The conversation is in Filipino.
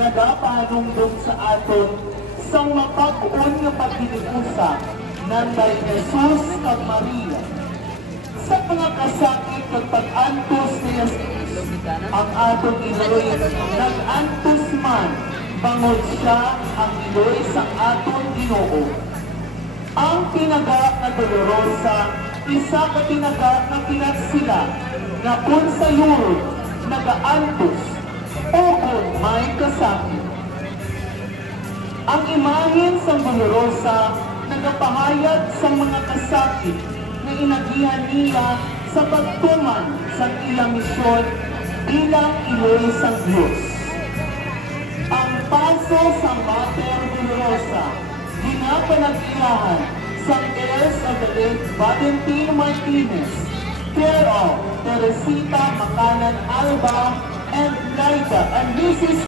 nagapanungdong sa aton sang mapag-un nga pagkiniusap ng kay Jesus kag Maria. Sa mga kasakit kag pag-antos ni Jesus, ang atong Iloy nag-antos man, bangod siya ang Iloy sa atong Ginoo. Ang tinaga na Dolorosa, isa ka tinaga na pinagsila, na kung sa yurod, nag-aantos, o kung may kasakit. Ang imahen sa Dolorosa, nagapahayag sa mga kasakit na inagihan nila sa pagtuman sa ilang misyon bilang Iloy sa Diyos. Ang paso sa Mater Dolorosa, ginapanag-ilahan sa heirs of the late Valentino Martinez, care of Teresita Macanan Alba and Laida, and this is